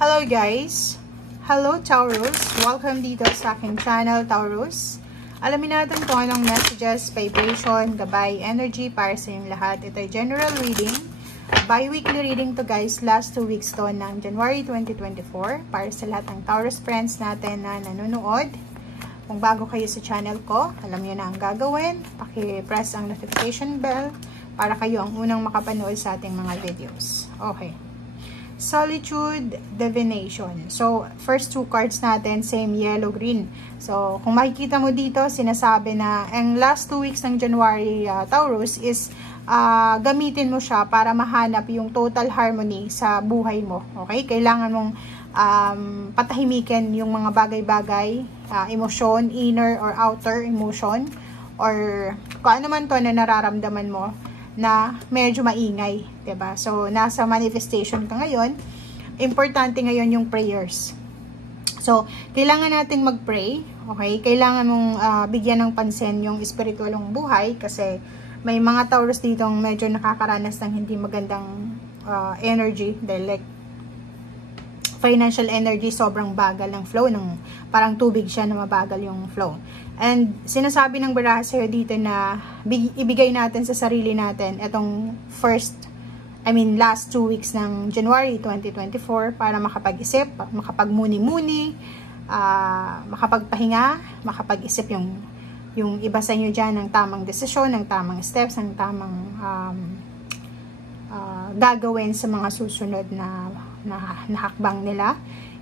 Hello guys! Hello Taurus! Welcome dito sa aking channel Taurus. Alamin natin kung anong messages, vibration, gabay, energy para sa inyong lahat. Ito ay general reading. Bi-weekly reading to guys. Last 2 weeks to ng January 2024. Para sa lahat ng Taurus friends natin na nanonood. Kung bago kayo sa channel ko, alam niyo na ang gagawin. Paki-press ang notification bell para kayo ang unang makapanood sa ating mga videos. Okay. Solitude, Divination. So, first two cards natin, same yellow-green. So, kung makikita mo dito, sinasabi na ang last 2 weeks ng January, Taurus, is gamitin mo siya para mahanap yung total harmony sa buhay mo. Okay? Kailangan mong patahimikin yung mga bagay-bagay, emosyon, inner or outer emotion, or kung ano man to na nararamdaman mo, na medyo maingay, 'di ba? So nasa manifestation ka ngayon. Importante ngayon yung prayers. So kailangan nating mag-pray, okay? Kailangan mong bigyan ng pansin yung spiritual mong buhay kasi may mga Taurus dito medyo nakakaranas ng hindi magandang energy, like financial energy, sobrang bagal ng flow, parang tubig siya na mabagal yung flow. And sinasabi ng baraha sa'yo dito na ibigay natin sa sarili natin itong last 2 weeks ng January 2024 para makapag-isip, makapagmuni-muni, makapagpahinga, makapag-isip yung iba sa inyo dyan ng tamang desisyon, ng tamang steps, ng tamang gagawin sa mga susunod na hakbang nila.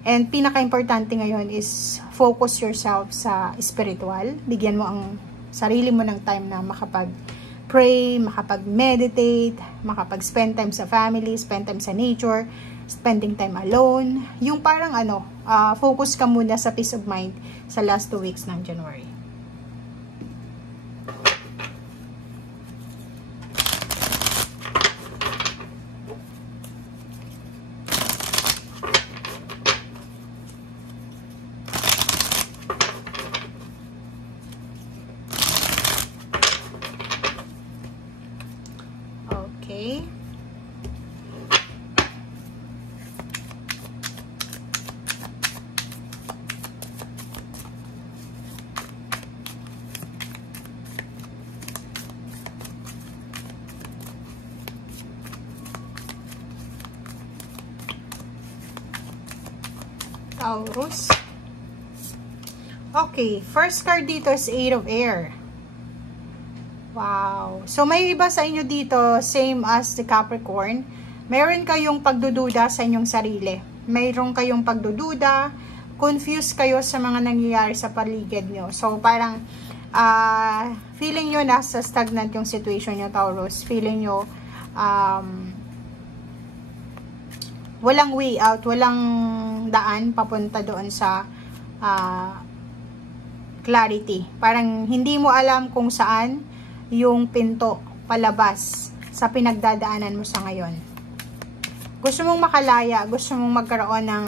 And pinaka-importante ngayon is focus yourself sa spiritual. Bigyan mo ang sarili mo ng time na makapag-pray, makapag-meditate, makapag-spend time sa family, spend time sa nature, spending time alone. Yung parang focus ka muna sa peace of mind sa last 2 weeks ng January. Okay. Taurus. Okay, first card dito is 8 of Air. Wow. So, may iba sa inyo dito, same as the Capricorn. Meron kayong pagdududa sa inyong sarili. Mayroon kayong pagdududa, confused kayo sa mga nangyayari sa paligid nyo. So, parang feeling nyo nasa stagnant yung situation nyo, Taurus. Feeling nyo walang way out, walang daan papunta doon sa clarity. Parang hindi mo alam kung saan yung pinto palabas sa pinagdadaanan mo sa ngayon. Gusto mong makalaya, gusto mong magkaroon ng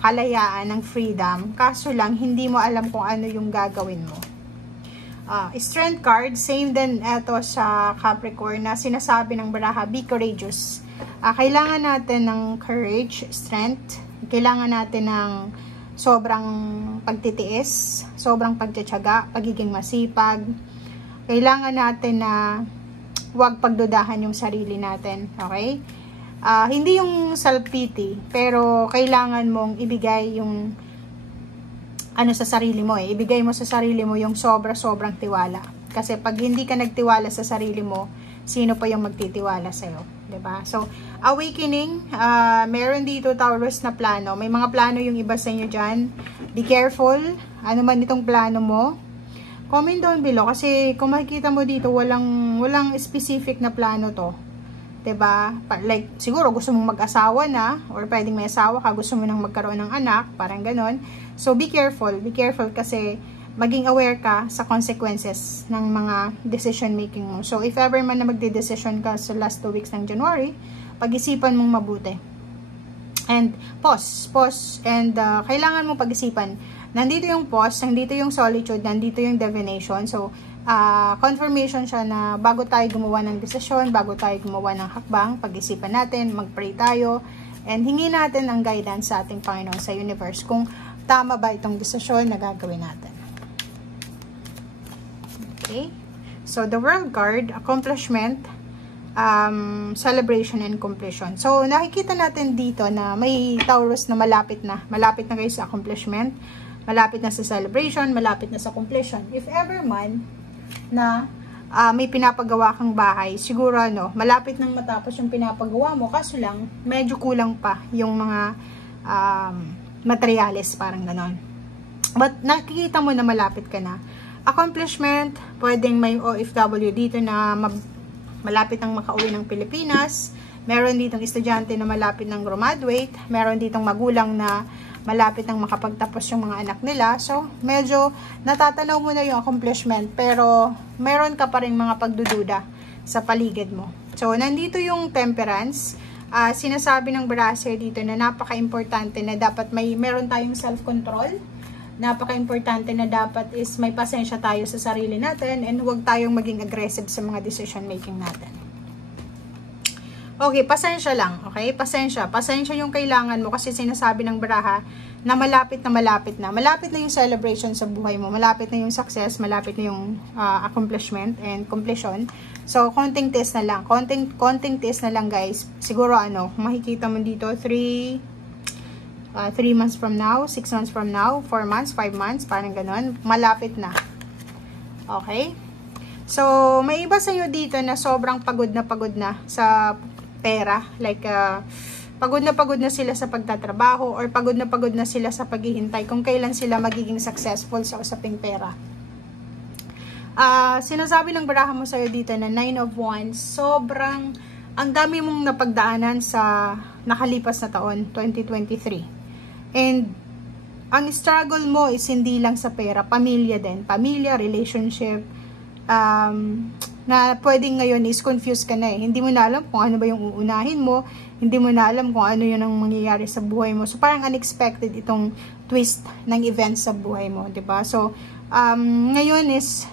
kalayaan, ng freedom, kaso lang hindi mo alam kung ano yung gagawin mo. Strength card, same din eto sa Capricorn na sinasabi ng baraha, be courageous. Kailangan natin ng courage, strength, kailangan natin ng sobrang pagtitiis, sobrang pagtitiyaga, pagiging masipag. Kailangan natin na huwag pagdudahan yung sarili natin, okay? Hindi yung self-pity, pero kailangan mong ibigay yung sa sarili mo Ibigay mo sa sarili mo yung sobrang tiwala. Kasi pag hindi ka nagtiwala sa sarili mo, sino pa yung magtitiwala sa'yo, diba? So, awakening, meron dito Taurus na plano. May mga plano yung iba sa inyo dyan. Be careful, ano man itong plano mo. Comment down below kasi kung makikita mo dito walang specific na plano to. 'Di ba? Like siguro gusto mong mag-asawa na or pwedeng may asawa ka, gusto mo nang magkaroon ng anak, parang ganon. So be careful kasi maging aware ka sa consequences ng mga decision making mo. So if ever man na magde-decision ka sa last 2 weeks ng January, pag-isipan mong mabuti. And pause and kailangan mong pag-isipan. Nandito yung pause, nandito yung solitude, nandito yung divination. So, confirmation siya na bago tayo gumawa ng desisyon, bago tayo gumawa ng hakbang, pag-isipan natin, mag-pray tayo, And hingi natin ang guidance sa ating Panginoon, sa universe, kung tama ba itong desisyon na gagawin natin. Okay? So, the World card, accomplishment, celebration and completion. So, nakikita natin dito na may Taurus na malapit na kayo sa accomplishment, malapit na sa celebration, malapit na sa completion. If ever man na may pinapagawa kang bahay, siguro malapit nang matapos yung pinapagawa mo, kaso lang medyo kulang pa yung mga materyales, parang ganon. But nakikita mo na malapit ka na. Accomplishment, pwedeng may OFW dito na malapit nang makauwi ng Pilipinas. Meron ditong estudyante na malapit nang graduate. Meron ditong magulang na malapit nang makapagtapos yung mga anak nila. So, medyo natatanaw mo na yung accomplishment, pero meron ka pa rin mga pagdududa sa paligid mo. So, nandito yung temperance. Sinasabi ng Brasser dito na napaka-importante na dapat meron tayong self-control. Napaka-importante na dapat is may pasensya tayo sa sarili natin and huwag tayong maging aggressive sa mga decision making natin. Okay, pasensya lang. Okay, pasensya. Pasensya yung kailangan mo kasi sinasabi ng baraha na malapit na malapit na. Malapit na yung celebration sa buhay mo. Malapit na yung success. Malapit na yung accomplishment and completion. So, konting test na lang. Konting test na lang, guys. Siguro makikita mo dito 3 months from now, 6 months from now, 4 months, 5 months, parang ganon. Malapit na. Okay? So, may iba sa'yo dito na sobrang pagod na sa pera. Like, pagod na sila sa pagtatrabaho or pagod na sila sa paghihintay kung kailan sila magiging successful sa usaping pera. Sinasabi ng baraha mo sa'yo dito na 9 of Wands, sobrang ang dami mong napagdaanan sa nakalipas na taon, 2023. And ang struggle mo is hindi lang sa pera, pamilya din. Pamilya, relationship, na pwedeng ngayon is confused ka na eh. Hindi mo na alam kung ano ba yung uunahin mo, hindi mo na alam kung ano yun ang mangyayari sa buhay mo. So parang unexpected itong twist ng events sa buhay mo, 'di ba? So ngayon is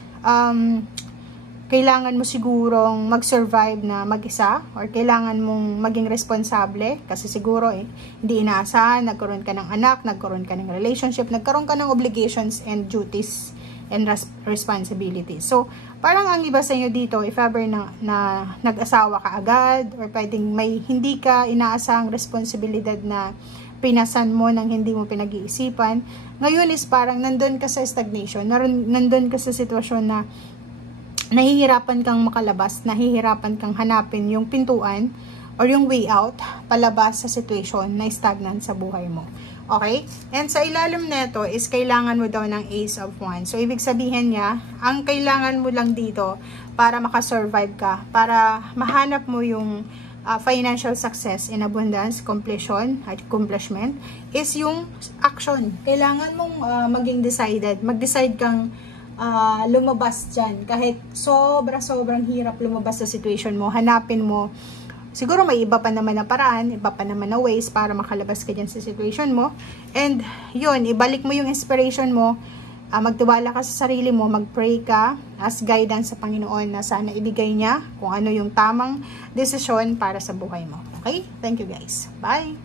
kailangan mo sigurong mag-survive na mag-isa or kailangan mong maging responsable kasi siguro hindi inaasahan, nagkaroon ka ng anak, nagkaroon ka ng relationship, nagkaroon ka ng obligations and duties and responsibilities. So, parang ang iba sa inyo dito, if ever na nag-asawa ka agad or pwedeng may hindi ka inaasahang responsibilidad na pinasan mo nang hindi mo pinag-iisipan, ngayon is parang nandun ka sa stagnation, nandun ka sa sitwasyon na nahihirapan kang makalabas, nahihirapan kang hanapin yung pintuan or yung way out palabas sa situation na stagnant sa buhay mo. Okay? And sa ilalim nito is kailangan mo daw ng Ace of Wands. So, ibig sabihin niya, ang kailangan mo lang dito para makasurvive ka, para mahanap mo yung financial success in abundance, completion, at accomplishment, is yung action. Kailangan mong maging decided. Mag-decide kang lumabas dyan. Kahit sobrang hirap lumabas sa situation mo, hanapin mo. Siguro may iba pa naman na paraan, iba pa naman na ways para makalabas ka dyan sa situation mo. And yun, ibalik mo yung inspiration mo, magtiwala ka sa sarili mo, mag-pray ka, as guidance sa Panginoon na sana ibigay niya kung ano yung tamang desisyon para sa buhay mo. Okay? Thank you guys. Bye!